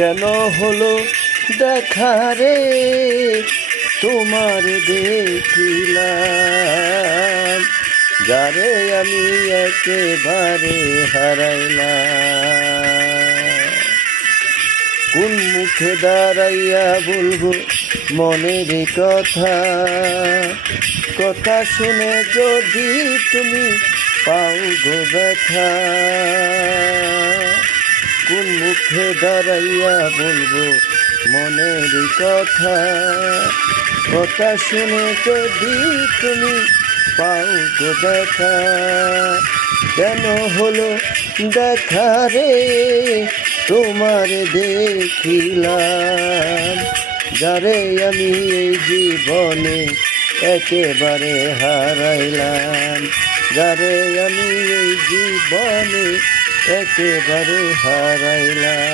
কেন হলো দেখা রে তোমার দেখিলাম, যারে আমি একেবারে হারাইলাম। কোন মুখে দাঁড়াইয়া বলবো মনের কথা, কথা শুনে যদি তুমি পাও গো ব্যথা। কোন মুখে দাঁড়াইয়া বলবো মনের কথা, কথা শুনে যদি তুমি পাও গো ব্যথা। কেন হলো দেখা রে তোমার দেখিলাম, যারে আমি এই জীবনে একেবারে হারাইলাম, যারে আমি এই জীবনে একেবারে হারাইলাম।